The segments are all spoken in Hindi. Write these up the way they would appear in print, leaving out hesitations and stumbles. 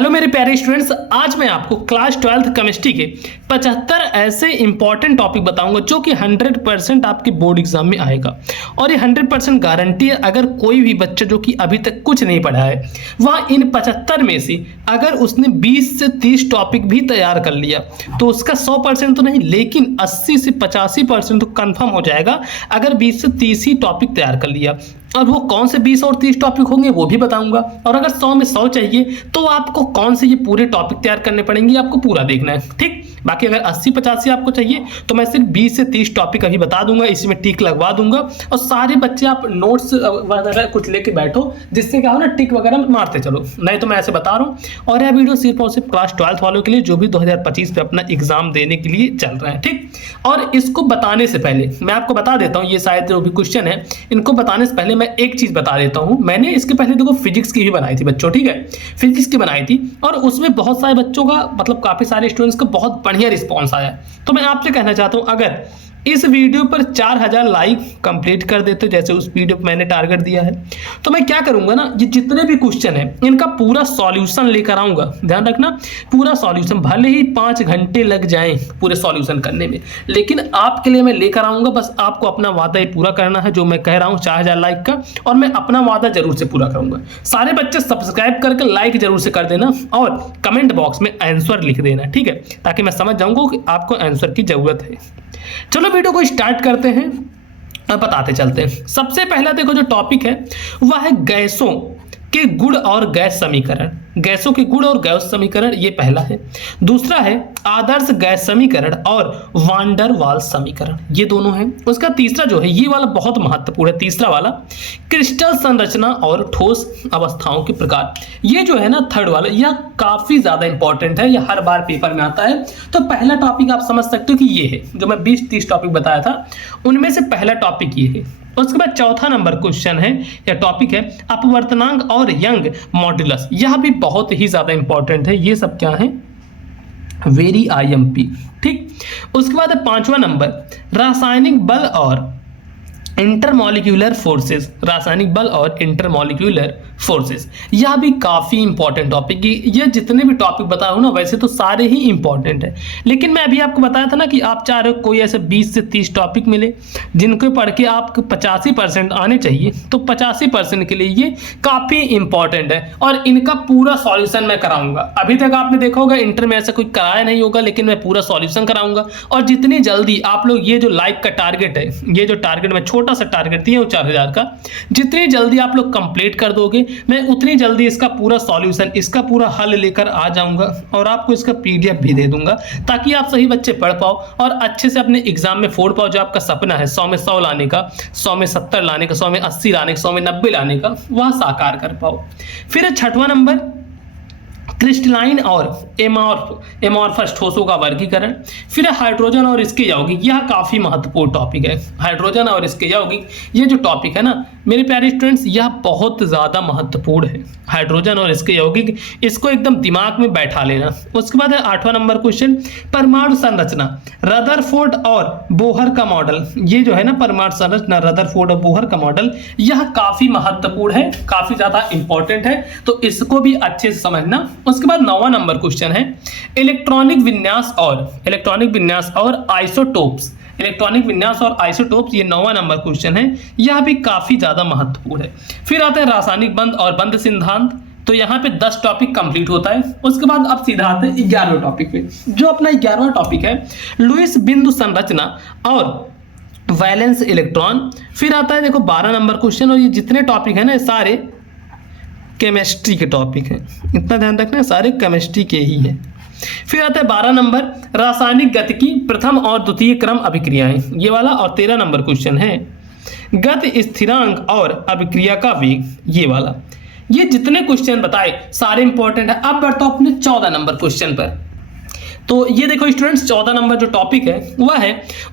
हेलो मेरे प्यारे स्टूडेंट्स, आज मैं आपको क्लास 12th केमिस्ट्री के 75 ऐसे इंपॉर्टेंट टॉपिक बताऊंगा जो कि 100% आपके बोर्ड एग्जाम में आएगा। और ये 100% गारंटी है, अगर कोई भी बच्चा जो कि अभी तक कुछ नहीं पढ़ा है वह इन 75 में से अगर उसने 20 से 30 टॉपिक भी तैयार कर लिया तो उसका 100% तो नहीं लेकिन 80 से 85% तो कन्फर्म हो जाएगा अगर 20 से 30 ही टॉपिक तैयार कर लिया। और वो कौन से 20 और 30 टॉपिक होंगे वो भी बताऊंगा। और अगर 100 में 100 चाहिए तो आपको कौन से ये पूरे टॉपिक तैयार करने पड़ेंगे, आपको पूरा देखना है, ठीक। बाकी अगर 80-85 आपको चाहिए तो मैं सिर्फ 20 से 30 टॉपिक अभी बता दूंगा, इसमें टिक लगवा दूंगा। और सारे बच्चे आप नोट्स वगैरह कुछ लेके बैठो जिससे क्या हो ना, टिक वगैरह मारते चलो, नहीं तो मैं ऐसे बता रहा हूँ। और यह वीडियो सिर्फ और सिर्फ क्लास 12th वालों के लिए जो भी 2025 पे अपना एग्जाम देने के लिए चल रहे हैं, ठीक। और इसको बताने से पहले मैं आपको बता देता हूँ, ये शायद जो भी क्वेश्चन है इनको बताने से पहले मैं एक चीज बता देता हूँ। मैंने इसके पहले देखो फिजिक्स की भी बनाई थी बच्चों, ठीक है, फिजिक्स की बनाई थी और उसमें बहुत सारे बच्चों का मतलब काफी सारे स्टूडेंट्स का बहुत बढ़िया रिस्पॉन्स आया। तो मैं आपसे कहना चाहता हूं, अगर इस वीडियो पर 4000 लाइक कंप्लीट कर देते जैसे उस वीडियो पर मैंने टारगेट दिया है तो मैं क्या करूंगा ना, ये जितने भी क्वेश्चन है इनका पूरा सॉल्यूशन लेकर आऊंगा। ध्यान रखना, पूरा सॉल्यूशन, भले ही 5 घंटे लग जाएं पूरे सॉल्यूशन करने में, लेकिन आपके लिए मैं लेकर आऊंगा। बस आपको अपना वादा ही पूरा करना है जो मैं कह रहा हूं 4000 लाइक का, और मैं अपना वादा जरूर से पूरा करूंगा। सारे बच्चे सब्सक्राइब करके लाइक जरूर से कर देना और कमेंट बॉक्स में आंसर लिख देना, ठीक है, ताकि मैं समझ जाऊंगा कि आपको आंसर की जरूरत है। चलो वीडियो को स्टार्ट करते हैं और बताते चलते हैं। सबसे पहला देखो जो टॉपिक है वह है गैसों के गुण और गैस समीकरण। गैसों के गुण और गैस समीकरण, ये पहला है। दूसरा है आदर्श गैस समीकरण और वान डर वाल्स समीकरण, ये दोनों हैं। उसका तीसरा जो है ये वाला बहुत महत्वपूर्ण है, तीसरा वाला क्रिस्टल संरचना और ठोस अवस्थाओं के प्रकार। ये जो है ना थर्ड वाला, यह काफी ज्यादा इंपॉर्टेंट है, यह हर बार पेपर में आता है। तो पहला टॉपिक आप समझ सकते हो कि ये है जो मैं 20-30 टॉपिक बताया था उनमें से पहला टॉपिक ये है। उसके बाद चौथा नंबर क्वेश्चन है या टॉपिक है अपवर्तनांक और यंग मॉड्यूलस, यह भी बहुत ही ज्यादा इंपॉर्टेंट है। ये सब क्या है, वेरी IMP, ठीक। उसके बाद 5वां नंबर रासायनिक बल और इंटरमॉलिक्यूलर फोर्सेस, रासायनिक बल और इंटरमॉलिक्यूलर फोर्सेस, यह भी काफी इंपॉर्टेंट टॉपिक। ये जितने भी टॉपिक बताया हूं ना वैसे तो सारे ही इंपॉर्टेंट है, लेकिन मैं अभी आपको बताया था ना कि आप चाह रहे हो कोई ऐसे 20 से 30 टॉपिक मिले जिनको पढ़ के आपको 85% आने चाहिए, तो 85% के लिए ये काफी इंपॉर्टेंट है और इनका पूरा सॉल्यूशन मैं कराऊंगा। अभी तक आपने देखा होगा इंटर में ऐसा कोई कराया नहीं होगा, लेकिन मैं पूरा सॉल्यूशन कराऊंगा। और जितनी जल्दी आप लोग ये जो लाइक का टारगेट है, ये जो टारगेट मैं छोटा सा टारगेट दिया हूं 4000 का, जितनी जल्दी आप लोग कंप्लीट कर दोगे मैं उतनी जल्दी इसका पूरा सॉल्यूशन, इसका पूरा हल लेकर आ जाऊंगा और आपको इसका PDF भी दे दूंगा, ताकि आप सही बच्चे पढ़ पाओ और अच्छे से अपने एग्जाम में फोड़ पाओ। जो आपका सपना है 100 में 100 लाने का, 100 में 70 लाने का, 100 में 80 लाने का, 100 में 90 लाने का, वह साकार कर पाओ। फिर 6वां नंबर क्रिस्टलाइन और एमॉर्फस ठोसों का वर्गीकरण। फिर हाइड्रोजन और इसके यौगिक, यह काफी महत्वपूर्ण टॉपिक है। हाइड्रोजन और इसके यौगिक, ये जो टॉपिक है ना मेरे प्यारे स्टूडेंट्स, यह बहुत ज्यादा महत्वपूर्ण है। हाइड्रोजन और इसके यौगिक, इसको एकदम दिमाग में बैठा लेना। उसके बाद है 8वां नंबर क्वेश्चन परमाणु संरचना, रदरफोर्ड और बोहर का मॉडल। ये जो है ना परमाणु संरचना, रदरफोर्ड और बोहर का मॉडल, यह काफी महत्वपूर्ण है, काफी ज्यादा इंपॉर्टेंट है, तो इसको भी अच्छे से समझना। उसके बाद 9वां नंबर क्वेश्चन है इलेक्ट्रॉनिक विन्यास और आइसोटोप्स। इलेक्ट्रॉनिक विन्यास और आइसोटोप्स, ये 9वां नंबर क्वेश्चन है, यह भी काफी ज्यादा महत्वपूर्ण है। फिर आता है रासायनिक बंध और बंध सिद्धांत, तो यहाँ पे 10 टॉपिक कंप्लीट होता है। उसके बाद अब सीधा आते हैं 11वें टॉपिक पे, जो अपना 11वां टॉपिक है लुईस बिंदु संरचना और वैलेंस इलेक्ट्रॉन। फिर आता है देखो 12 नंबर क्वेश्चन, और ये जितने टॉपिक है ना सारे केमिस्ट्री के टॉपिक हैं, इतना ध्यान रखना, सारे केमिस्ट्री के ही है। फिर आता है 12 नंबर रासायनिक गतिकी प्रथम और द्वितीय क्रम अभिक्रियाएं, ये वाला। और 13 नंबर क्वेश्चन है गति स्थिरांक और अभिक्रिया का वेग, ये वाला। ये जितने क्वेश्चन बताए सारे इंपॉर्टेंट है। अब बढ़ता हूं अपने 14 नंबर क्वेश्चन पर। तो ये देखो स्टूडेंट्स, 14 नंबर जो टॉपिक है वह है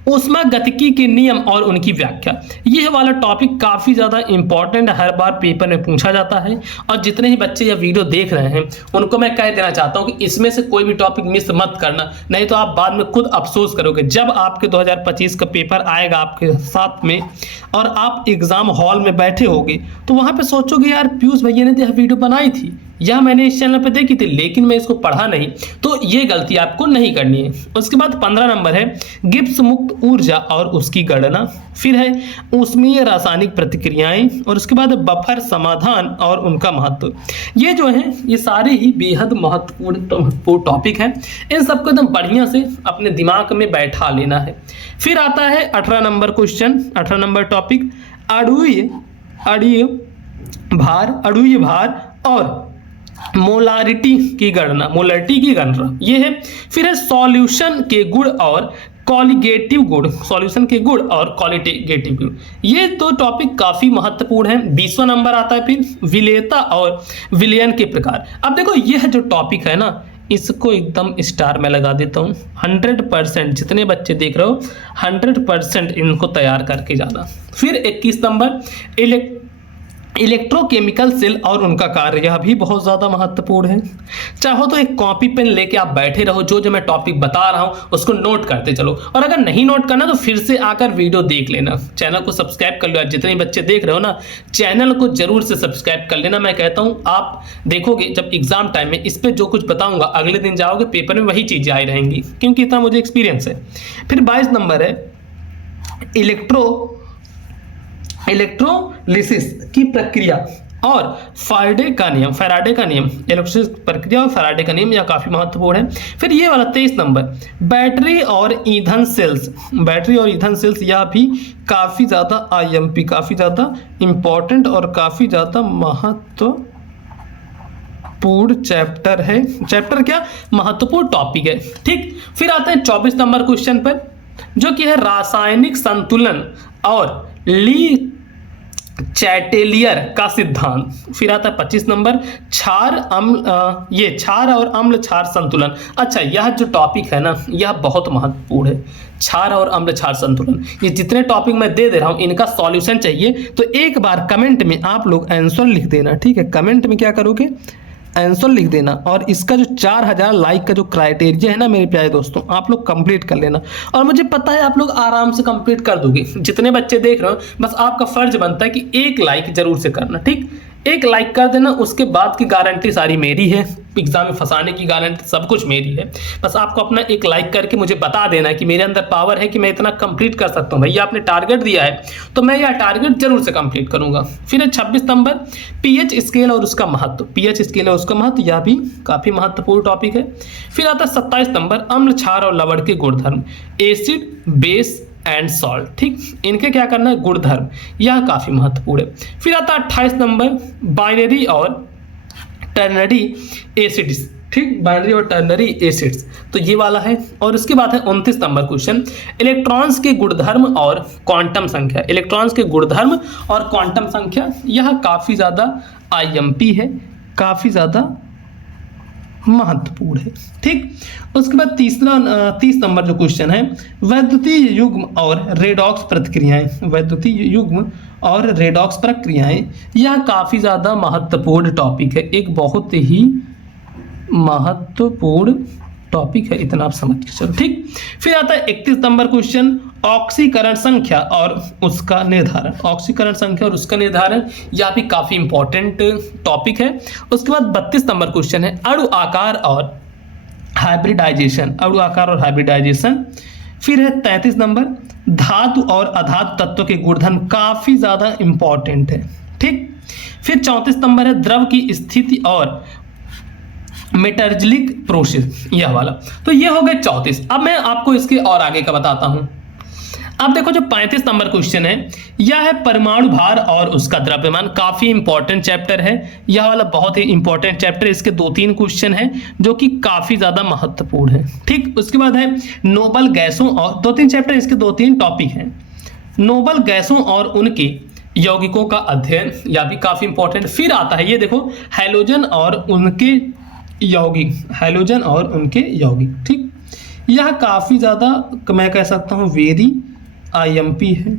ऊष्मागतिकी के नियम और उनकी व्याख्या। यह वाला टॉपिक काफी ज्यादा इंपॉर्टेंट, हर बार पेपर में पूछा जाता है। और जितने ही बच्चे यह वीडियो देख रहे हैं उनको मैं कह देना चाहता हूं कि इसमें से कोई भी टॉपिक मिस मत करना, नहीं तो आप बाद में खुद अफसोस करोगे। जब आपके 2025 का पेपर आएगा आपके साथ में और आप एग्जाम हॉल में बैठे होगे तो वहां पे सोचोगे यार पीयूष भैया ने तो यह वीडियो बनाई थी, यह मैंने इस चैनल पर देखी थी लेकिन मैं इसको पढ़ा नहीं, तो ये गलती आपको नहीं करनी है। उसके बाद 15 नंबर है गिब्स मुक्त ऊर्जा और उसकी गणना। फिर है ऊष्मीय रासायनिक प्रतिक्रियाएं, और उसके बाद बफर समाधान और उनका महत्व। ये जो है ये सारे ही बेहद महत्वपूर्ण टॉपिक हैं, इन सबको एकदम बढ़िया से अपने दिमाग में बैठा लेना है। फिर आता है 18 नंबर क्वेश्चन, 18 नंबर टॉपिक अणुवीय भार और मोलारिटी की गणना ये है। फिर है सॉल्यूशन के गुण और कॉलिगेटिव गुण, सॉल्यूशन के गुण और क्वालिटेटिव गुण, ये दो टॉपिक काफी महत्वपूर्ण हैं। 20वां नंबर आता है फिर विलेयता और विलयन के प्रकार। अब देखो यह जो टॉपिक है ना, इसको एकदम स्टार में लगा देता हूँ। 100% जितने बच्चे देख रहे हो 100% इनको तैयार करके जाना। फिर 21 नंबर इलेक्ट्रोकेमिकल सेल और उनका कार्य, यह भी बहुत ज़्यादा महत्वपूर्ण है। चाहो तो एक कॉपी पेन लेके आप बैठे रहो, जो मैं टॉपिक बता रहा हूँ उसको नोट करते चलो, और अगर नहीं नोट करना तो फिर से आकर वीडियो देख लेना। चैनल को सब्सक्राइब कर लो, जितने बच्चे देख रहे हो ना चैनल को जरूर से सब्सक्राइब कर लेना। मैं कहता हूँ आप देखोगे जब एग्जाम टाइम में इस पर जो कुछ बताऊँगा अगले दिन जाओगे पेपर में वही चीज़ें आई रहेंगी, क्योंकि इतना मुझे एक्सपीरियंस है। फिर 22 नंबर है इलेक्ट्रोलिसिस की प्रक्रिया और फैराडे का नियम इलेक्ट्रोलिसिस प्रक्रिया और फैराडे का नियम, यह काफी महत्वपूर्ण है। फिर ये वाला 23 नंबर बैटरी और ईंधन सेल्स, यह भी काफी ज्यादा आईएमपी, काफी ज्यादा इंपॉर्टेंट और काफी ज्यादा महत्वपूर्ण चैप्टर है। चैप्टर क्या महत्वपूर्ण टॉपिक है, ठीक। फिर आते हैं 24 नंबर क्वेश्चन पर, जो कि है रासायनिक संतुलन और ली चैटेलियर का सिद्धांत। फिर आता है 25 नंबर क्षार और अम्ल क्षार संतुलन। अच्छा, यह जो टॉपिक है ना यह बहुत महत्वपूर्ण है, क्षार और अम्ल क्षार संतुलन। ये जितने टॉपिक मैं दे रहा हूँ इनका सॉल्यूशन चाहिए तो एक बार कमेंट में आप लोग आंसर लिख देना, ठीक है। कमेंट में क्या करोगे, आंसर लिख देना, और इसका जो 4000 लाइक का जो क्राइटेरिया है ना मेरे प्यारे दोस्तों, आप लोग कंप्लीट कर लेना। और मुझे पता है आप लोग आराम से कंप्लीट कर दोगे। जितने बच्चे देख रहे हो बस आपका फर्ज बनता है कि एक लाइक जरूर से करना, ठीक। एक लाइक कर देना, उसके बाद की गारंटी सारी मेरी है, एग्जाम में फंसाने की गारंटी सब कुछ मेरी है। बस आपको अपना एक लाइक करके मुझे बता देना है कि मेरे अंदर पावर है कि मैं इतना कंप्लीट कर सकता हूँ। भैया आपने टारगेट दिया है तो मैं यह टारगेट जरूर से कंप्लीट करूंगा। फिर 26 नंबर पीएच स्केल और उसका महत्व, यह भी काफी महत्वपूर्ण टॉपिक है। फिर आता है 27 नंबर अम्ल क्षार और लवण के गुणधर्म, एसिड बेस एंड सॉल्ट, ठीक। इनके क्या करना है गुणधर्म, यह काफी महत्वपूर्ण है। फिर आता है 28 नंबर बाइनरी और टर्नरी एसिड्स, ठीक, बाइनरी और टर्नरी एसिड्स, तो ये वाला है। और उसके बाद है 29 नंबर क्वेश्चन इलेक्ट्रॉन्स के गुणधर्म और क्वांटम संख्या। इलेक्ट्रॉन्स के गुणधर्म और क्वांटम संख्या, यह काफी ज्यादा आईएमपी है, काफी ज्यादा महत्वपूर्ण है, ठीक। उसके बाद 30 नंबर जो क्वेश्चन है वैद्युतीय युग्म और रेडॉक्स प्रक्रियाएं, यह काफी ज्यादा महत्वपूर्ण टॉपिक है, एक बहुत ही महत्वपूर्ण टॉपिक है, इतना आप समझ के चलो, ठीक। फिर आता है 31 नंबर क्वेश्चन ऑक्सीकरण संख्या और उसका निर्धारण। यह भी काफी इंपॉर्टेंट टॉपिक है। उसके बाद 32 नंबर क्वेश्चन है अणु आकार और हाइब्रिडाइजेशन। फिर है 33 नंबर धातु और अधातु तत्व के गुणधर्म, काफी ज्यादा इंपॉर्टेंट है, ठीक। फिर 34 नंबर है द्रव की स्थिति और मेटर्जिलिक प्रोसेस, यह वाला। तो ये हो गए 34। अब मैं आपको इसके और आगे का बताता हूं। अब देखो जो 35 नंबर क्वेश्चन है यह है परमाणु भार और उसका द्रव्यमान, काफी इंपॉर्टेंट चैप्टर है यह वाला, बहुत ही इंपॉर्टेंट चैप्टर। इसके 2-3 क्वेश्चन हैं जो कि काफी ज्यादा महत्वपूर्ण है, ठीक। उसके बाद है नोबल गैसों और 2-3 चैप्टर, इसके 2-3 टॉपिक हैं। नोबल गैसों और उनके यौगिकों का अध्ययन, यह भी काफी इंपॉर्टेंट। फिर आता है ये देखो हैलोजन और उनके यौगिक, ठीक। यह काफी ज्यादा मैं कह सकता हूं वेरी आईएमपी है।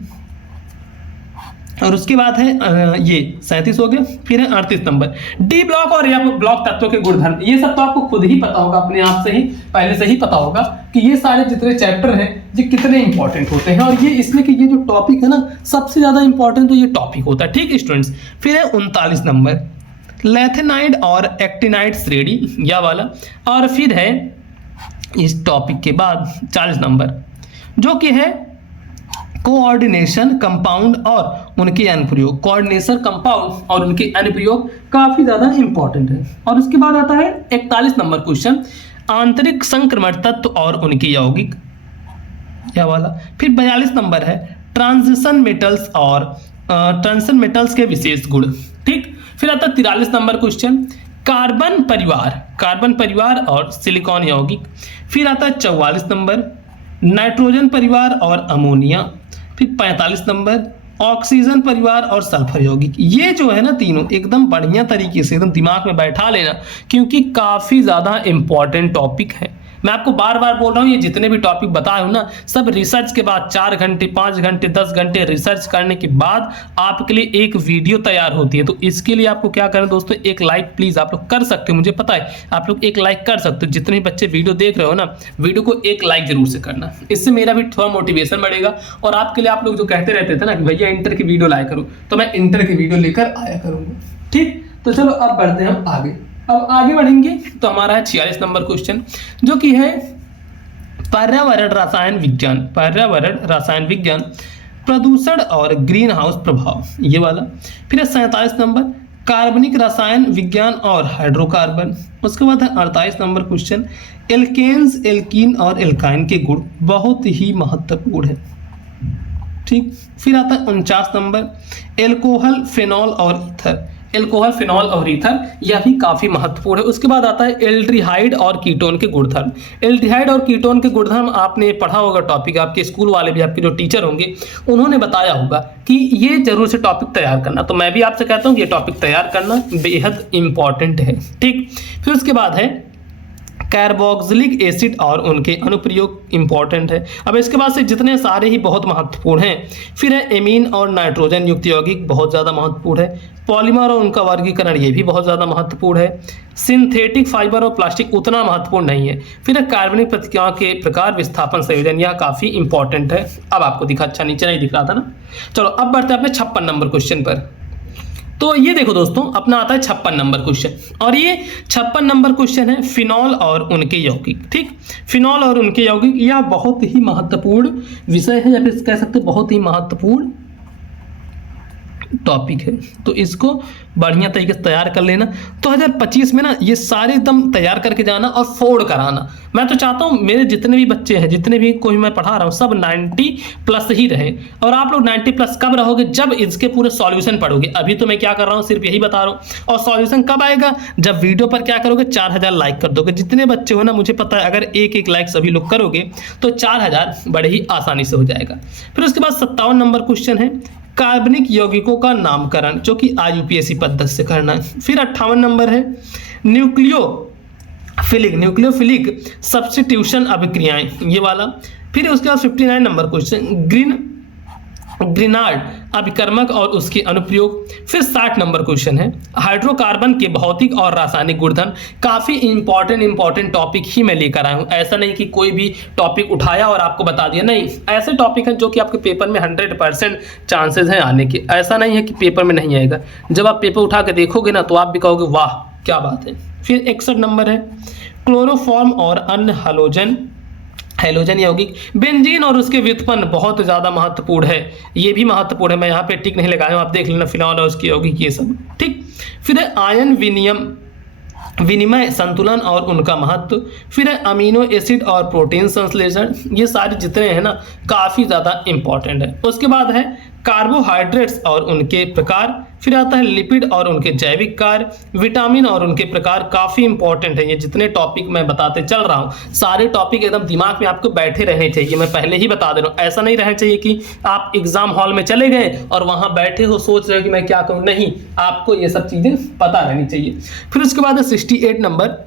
और उसके बाद है ये 37 हो गया। फिर है 38 नंबर डी ब्लॉक और एफ ब्लॉक तत्वों के गुणधर्म। ये सब तो आपको खुद ही पता होगा, अपने आप से ही पहले से ही पता होगा कि ये सारे जितने चैप्टर हैं ये कितने इंपॉर्टेंट होते हैं। और ये इसलिए कि ये जो टॉपिक है ना सबसे ज्यादा इंपॉर्टेंट तो ये टॉपिक होता है, ठीक स्टूडेंट्स। फिर है 39 नंबर लैथेनाइड और एक्टिनाइड श्रेणी, यह वाला। और फिर है इस टॉपिक के बाद 40 नंबर, जो कि है कोऑर्डिनेशन कंपाउंड और उनके अनुप्रयोग। कोऑर्डिनेशन कंपाउंड और उनके अनुप्रयोग काफी ज्यादा इंपॉर्टेंट है। और उसके बाद आता है 41 नंबर क्वेश्चन, आंतरिक संक्रमण तत्व और उनके यौगिक, यह वाला। फिर 42 नंबर है ट्रांजिशन मेटल्स और ट्रांजिशन मेटल्स के विशेष गुण, ठीक। फिर आता है 43 नंबर क्वेश्चन, कार्बन परिवार और सिलिकॉन यौगिक। फिर आता है 44 नंबर, नाइट्रोजन परिवार और अमोनिया। फिर 45 नंबर, ऑक्सीजन परिवार और सल्फर यौगिक। ये जो है ना तीनों एकदम बढ़िया तरीके से एकदम दिमाग में बैठा लेना, क्योंकि काफी ज्यादा इंपॉर्टेंट टॉपिक है। मैं आपको बार बार बोल रहा हूँ, ये जितने भी टॉपिक बताए हूं ना, सब रिसर्च के बाद 4 घंटे 5 घंटे 10 घंटे रिसर्च करने के बाद आपके लिए एक वीडियो तैयार होती है। तो इसके लिए आपको क्या करना दोस्तों, एक लाइक प्लीज आप लोग कर सकते हो, मुझे पता है आप लोग एक लाइक कर सकते हो। जितने भी बच्चे वीडियो देख रहे हो ना, वीडियो को एक लाइक जरूर से करना, इससे मेरा भी थोड़ा मोटिवेशन बढ़ेगा। और आपके लिए आप लोग जो कहते रहते थे ना कि भैया इंटर की वीडियो लाया करो, तो मैं इंटर की वीडियो लेकर आया करूंगा, ठीक। तो चलो अब बढ़ते हैं हम आगे। अब आगे बढ़ेंगे तो हमारा है 46 नंबर क्वेश्चन, जो कि है पर्यावरण रसायन विज्ञान, प्रदूषण और ग्रीन हाउस प्रभाव, ये वाला। फिर है 47 नंबर, कार्बनिक रसायन विज्ञान और हाइड्रोकार्बन। उसके बाद है 48 नंबर क्वेश्चन, एल्केन्स, एल्कीन और एल्काइन के गुण बहुत ही महत्वपूर्ण है, ठीक। फिर आता है 49 नंबर, एल्कोहल, फेनॉल और ईथर। एल्कोहल, फेनॉल और ईथर यह भी काफी महत्वपूर्ण है। उसके बाद आता है एल्डिहाइड और कीटोन के गुणधर्म। एल्डिहाइड और कीटोन के गुणधर्म आपने पढ़ा होगा टॉपिक, आपके स्कूल वाले भी, आपके जो टीचर होंगे उन्होंने बताया होगा कि ये जरूर से टॉपिक तैयार करना। तो मैं भी आपसे कहता हूँ कि ये टॉपिक तैयार करना बेहद इंपॉर्टेंट है, ठीक। फिर उसके बाद है कार्बोक्सिलिक एसिड और उनके अनुप्रयोग इंपॉर्टेंट है। अब इसके बाद से जितने सारे ही बहुत महत्वपूर्ण हैं। फिर है एमीन और नाइट्रोजन युक्त यौगिक, बहुत ज़्यादा महत्वपूर्ण है। पॉलीमर और उनका वर्गीकरण, ये भी बहुत ज़्यादा महत्वपूर्ण है। सिंथेटिक फाइबर और प्लास्टिक उतना महत्वपूर्ण नहीं है। फिर है कार्बनिक प्रतिक्रियाओं के प्रकार, विस्थापन, संयोजन, यह काफ़ी इंपॉर्टेंट है। अब आपको दिखा, अच्छा नीचे नहीं दिख रहा था ना। चलो अब बढ़ते हैं अपने 56 नंबर क्वेश्चन पर। तो ये देखो दोस्तों, अपना आता है 56 नंबर क्वेश्चन, और ये 56 नंबर क्वेश्चन है फिनॉल और उनके यौगिक, ठीक। फिनॉल और उनके यौगिक यह बहुत ही महत्वपूर्ण विषय है, या फिर कह सकते बहुत ही महत्वपूर्ण टॉपिक है। तो इसको बढ़िया तरीके से तैयार कर लेना। 2025 में ना ये सारे एकदम तैयार करके जाना और फोड़ कराना। मैं तो चाहता हूँ मेरे जितने भी बच्चे हैं, जितने भी कोई मैं पढ़ा रहा हूँ, सब 90 प्लस ही रहे। और आप लोग 90 प्लस कब रहोगे, जब इसके पूरे सॉल्यूशन पढ़ोगे। अभी तो मैं क्या कर रहा हूँ, सिर्फ यही बता रहा हूँ। और सॉल्यूशन कब आएगा, जब वीडियो पर क्या करोगे, 4000 लाइक कर दोगे। जितने बच्चे हो ना, मुझे पता है अगर एक लाइक सभी लोग करोगे तो 4000 बड़े ही आसानी से हो जाएगा। फिर उसके बाद 57 नंबर क्वेश्चन है कार्बनिक यौगिकों का नामकरण, जो कि IUPAC पद्धति से करना है। फिर 58 नंबर है न्यूक्लियोफिलिक सब्स्टिट्यूशन अभिक्रियाएं, ये वाला। फिर उसके बाद 59 नंबर क्वेश्चन ग्रीनार्ड अभिकर्मक और उसके अनुप्रयोग। फिर 60 नंबर क्वेश्चन है हाइड्रोकार्बन के भौतिक और रासायनिक गुणधर्म। काफी इंपॉर्टेंट टॉपिक ही मैं लेकर आया हूं। ऐसा नहीं कि कोई भी टॉपिक उठाया और आपको बता दिया, नहीं, ऐसे टॉपिक हैं जो कि आपके पेपर में 100% चांसेस हैं आने के। ऐसा नहीं है कि पेपर में नहीं आएगा। जब आप पेपर उठा के देखोगे ना, तो आप भी कहोगे वाह क्या बात है। फिर 61 नंबर है क्लोरोफॉर्म और अन्य हैलोजन यौगिक। बेंजीन और उसके व्युत्पन्न बहुत ज़्यादा महत्वपूर्ण है, ये भी महत्वपूर्ण है। मैं यहाँ पे टिक नहीं लगाया हूँ, आप देख लेना, फिनॉल और उसके यौगिक, ये सब, ठीक। फिर है आयन विनिमय संतुलन और उनका महत्व। फिर है अमीनो एसिड और प्रोटीन संश्लेषण। ये सारे जितने हैं ना, काफ़ी ज़्यादा इंपॉर्टेंट है। उसके बाद है कार्बोहाइड्रेट्स और उनके प्रकार। फिर आता है लिपिड और उनके जैविक कार्य, विटामिन और उनके प्रकार। काफ़ी इंपॉर्टेंट है ये जितने टॉपिक मैं बताते चल रहा हूँ। सारे टॉपिक एकदम दिमाग में आपको बैठे रहने चाहिए, मैं पहले ही बता दे रहा हूँ। ऐसा नहीं रहना चाहिए कि आप एग्जाम हॉल में चले गए और वहाँ बैठे हो सोच रहे हो कि मैं क्या करूँ। नहीं, आपको ये सब चीज़ें पता रहनी चाहिए। फिर उसके बाद है 68 नंबर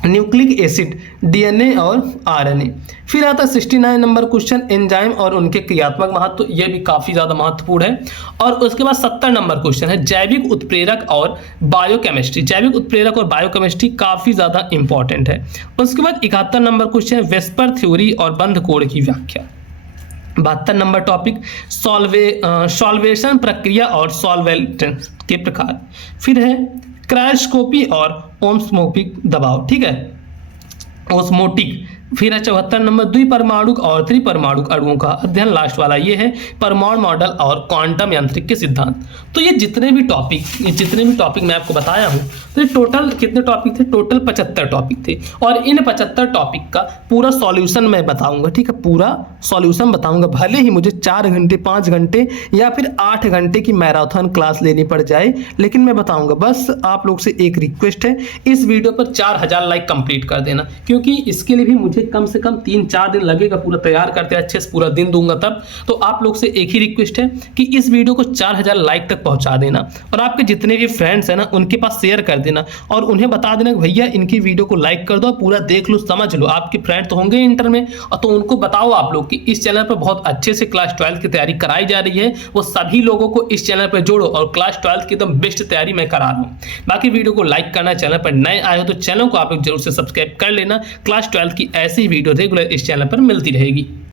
न्यूक्लिक एसिड, DNA और RNA। फिर आता है 69 नंबर क्वेश्चन एंजाइम और उनके क्रियात्मक महत्व। ये भी काफ़ी ज़्यादा महत्वपूर्ण है। और उसके बाद 70 नंबर क्वेश्चन है जैविक उत्प्रेरक और बायोकेमिस्ट्री। जैविक उत्प्रेरक और बायोकेमिस्ट्री काफ़ी ज़्यादा इंपॉर्टेंट है। उसके बाद 71 नंबर क्वेश्चन है वेस्पर थ्योरी और बंध कोण की व्याख्या। 72 नंबर टॉपिक सॉल्वेशन प्रक्रिया और सॉल्वेंट के प्रकार। फिर है क्रायोस्कोपी और ओस्मोपिक दबाव, ठीक है, ओस्मोटिक। फिर है 74 नंबर, द्विपरमाणुक और त्रिपरमाणुक अणुओं का अध्ययन, लास्ट वाला ये है परमाणु मॉडल और क्वांटम यांत्रिक के सिद्धांत। तो ये जितने भी टॉपिक मैं आपको बताया हूँ, तो ये टोटल कितने टॉपिक थे? टोटल 75 टॉपिक थे। और इन 75 टॉपिक का पूरा सॉल्यूशन मैं बताऊंगा, ठीक है, पूरा सॉल्यूशन बताऊंगा। भले ही मुझे 4 घंटे 5 घंटे या फिर 8 घंटे की मैराथन क्लास लेनी पड़ जाए, लेकिन मैं बताऊंगा। बस आप लोग से एक रिक्वेस्ट है, इस वीडियो पर 4000 लाइक कंप्लीट कर देना, क्योंकि इसके लिए भी मुझे कम से कम 3-4 दिन लगेगा पूरा तैयार करते, अच्छे से पूरा दिन दूंगा तब। तो आप लोग से एक ही रिक्वेस्ट है कि इस वीडियो को 4000 लाइक तक पहुंचा देना, और आपके जितने भी फ्रेंड्स हैं ना उनके पास शेयर कर देना, और उन्हें बता देना कि भैया इनकी वीडियो को लाइक कर दो, पूरा देख लो, समझ लो। आपके फ्रेंड तो होंगे इंटर में, और तो उनको बताओ आप लोग कि इस चैनल पर बहुत अच्छे से क्लास 12 की तैयारी कराई जा रही है। वो सभी लोगों को इस चैनल पर जोड़ो, और क्लास 12 की एकदम बेस्ट तैयारी मैं करा रहा हूँ। बाकी वीडियो को लाइक करना, चैनल पर नए आए हो तो चैनल को आप लोग जरूर से सब्सक्राइब कर लेना। क्लास 12 की ऐसी वीडियो रेगुलर इस चैनल पर मिलती रहेगी।